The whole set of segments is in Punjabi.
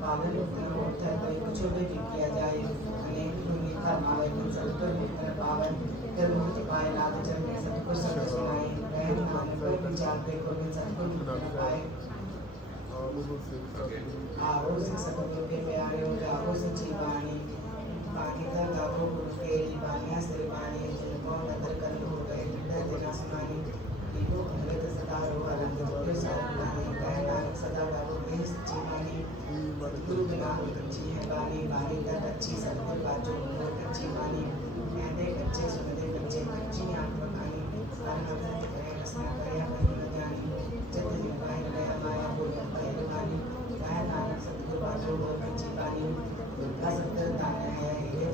پاگل ہوتے ہیں اور تر کوئی کچھ بھی کیا جائے انہیں کیونی تھا مالا کن سب پر مکر پاگل تر مہت پائے لاد جب میں سب کو سب سنائیں بہن مانے کوئی کن چاہت دے کو میں سب کو مکر پائے آہو سے سب کو پر پیارے ہو جاہو سے چھی بانی باقی تھا گاہو گھر کے لی بانیاں سے بانی جن کو نتر کر لو گئے دنہ دینا سنائیں دیکھو حضرت صدا روح علم دیکھو سارے بانی بہن آنک صدا کر इस जीवन में गुरु बिना हो कच्ची है वाली वाली का कच्ची सबकुछ बाजू हो कच्ची वाली मैंने कच्चे सुनते कच्चे कच्ची आप बताने पर मदद करें रसना करें अपनी मजानी जब ये पाए गया माया बोल पाए वाली वाली दुर्गा सत्तर है ये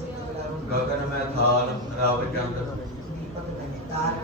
गगन में थाल रावण चंद्र दीपक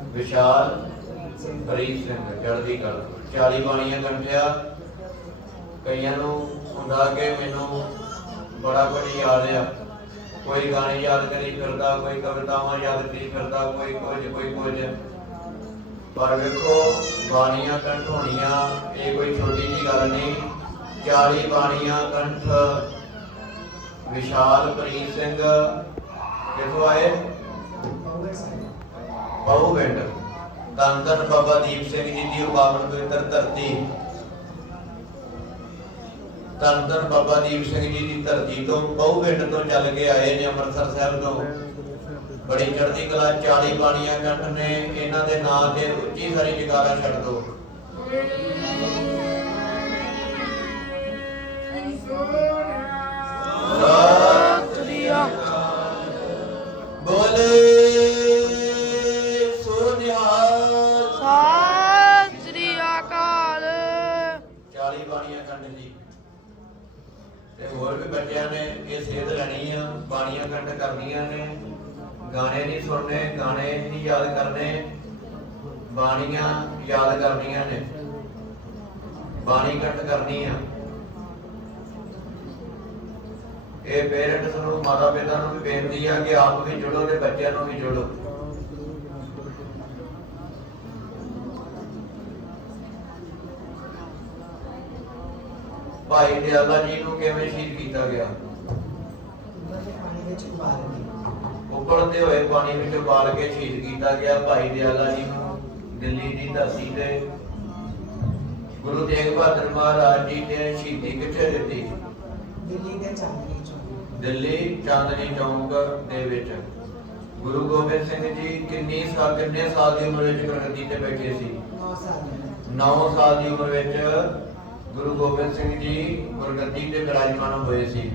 ਵਿਸ਼ਾਲ ਬਰੀਕ ਸਿੰਘ ਚੜ੍ਹਦੀ ਕਰ 40 ਬਾਣੀਆਂ ਗੰਠਿਆ ਕਈਆਂ ਨੂੰ ਹੁੰਦਾ ਕਿ ਮੈਨੂੰ ਬੜਾ ਕੁਝ ਯਾਦ ਆ ਕੋਈ ਗਾਣੇ ਯਾਦ ਕਰੀ ਫਿਰਦਾ ਕੋਈ ਕਵਿਤਾਵਾਂ ਯਾਦ ਕਰੀ ਫਿਰਦਾ ਕੋਈ ਕੁਝ ਕੋਈ ਕੁਝ ਪਰ ਵੇਖੋ ਬਾਣੀਆਂ ਕੰਠ ਹੋਣੀਆਂ ਇਹ ਕੋਈ ਛੋਟੀ ਜੀ ਗੱਲ ਨਹੀਂ 40 ਬਾਣੀਆਂ ਕੰਠ ਵਿਸ਼ਾਲ ਪ੍ਰੀਤ ਸਿੰਘ ਦੇਖੋ ਆਏ ਬਹੁਵਿੰਦ ਦੰਦਨ ਬਾਬਾ ਦੀਪ ਸਿੰਘ ਜੀ ਦੀ ਉਪਾਵਨ ਪਵਿੱਤਰ ਧਰਤੀ ਦੰਦਨ ਬਾਬਾ ਦੀਪ ਸਿੰਘ ਜੀ ਦੀ ਧਰਤੀ ਤੋਂ ਬਹੁਵਿੰਦ ਤੋਂ ਚੱਲ ਕੇ ਆਏ ਨੇ ਅੰਮ੍ਰਿਤਸਰ ਸਾਹਿਬ ਤੋਂ ਬੜੀ ਚੜ੍ਹਦੀ ਕਲਾ 40 ਬਾਣੀਆਂ ਕੰਠ ਨੇ ਇਹਨਾਂ ਦੇ ਨਾਂ ਤੇ ਉੱਚੀ ਸਾਰੀ ਜਗਾਰਾ ਛੱਡ ਦੋ ਸੋਨਾ ਤੇ ਹੋਰ ਵੀ ਬੱਚਿਆਂ ਨੇ ਇਹ ਸੇਧ ਲੈਣੀ ਆ ਬਾਣੀਆਂ ਕੰਡ ਕਰਨੀਆਂ ਨੇ ਗਾਣੇ ਨਹੀਂ ਸੁਣਨੇ ਗਾਣੇ ਨਹੀਂ ਯਾਦ ਕਰਨੇ ਬਾਣੀਆਂ ਯਾਦ ਕਰਨੀਆਂ ਨੇ ਬਾਣੀ ਕੰਡ ਕਰਨੀ ਆ ਇਹ ਪੇਰੈਂਟਸ ਨੂੰ ਮਾਤਾ ਪਿਤਾ ਨੂੰ ਵੀ ਬੇਨਤੀ ਆ ਕਿ ਆਪ ਵੀ ਜੁੜੋ ਤੇ ਬੱਚਿਆਂ ਨੂੰ ਵੀ ਜੁੜੋ ਭਾਈ ਦਿਆਲਾ ਜੀ ਨੂੰ ਕਿਵੇਂ ਸ਼ਹੀਦ ਕੀਤਾ ਗਿਆ ਤੇ ਹੋਏ ਪਾਣੀ ਵਿੱਚ ਉਬਾਲ ਕੇ ਸ਼ਹੀਦ ਕੀਤਾ ਗਿਆ ਭਾਈ ਦਿਆਲਾ ਜੀ ਨੂੰ ਦਿੱਲੀ ਦੀ ਧਰਤੀ ਤੇ ਗੁਰੂ ਤੇਗ ਬਹਾਦਰ ਮਹਾਰਾਜ ਜੀ ਨੇ ਸ਼ਹੀਦੀ ਕਿੱਥੇ ਦਿੱਤੀ ਦਿੱਲੀ ਦੇ ਚਾਂਦਨੀ ਚੌਂਕ ਦੇ ਵਿੱਚ ਗੁਰੂ ਗੋਬਿੰਦ ਸਿੰਘ ਜੀ ਕਿੰਨੀ ਸਾਲ ਕਿੰਨੇ ਸਾਲ ਦੀ ਉਮਰ ਵਿੱਚ ਗੁਰਗੱਦੀ ਤੇ ਬੈਠੇ ਸੀ 9 ਸਾਲ ਦੀ ਉਮਰ ਵਿੱਚ ਗੁਰੂ ਗੋਬਿੰਦ ਸਿੰਘ ਜੀ ਗੁਰਗੱਦੀ ਤੇ ਬਿਰਾਜਮਾਨ ਹੋਏ ਸੀ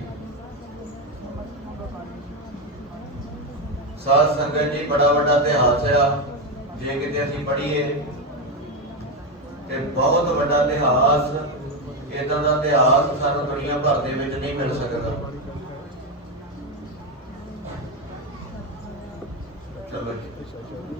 ਸਾਧ ਸੰਗਤ ਜੀ ਬੜਾ ਵੱਡਾ ਇਤਿਹਾਸ ਆ ਜੇ ਕਿਤੇ ਅਸੀਂ ਪੜੀਏ ਤੇ ਬਹੁਤ ਵੱਡਾ ਇਤਿਹਾਸ ਇਦਾਂ ਦਾ ਇਤਿਹਾਸ ਸਾਨੂੰ ਦੁਨੀਆ ਭਰ ਦੇ ਵਿੱਚ ਨਹੀਂ ਮਿਲ ਸਕਦਾ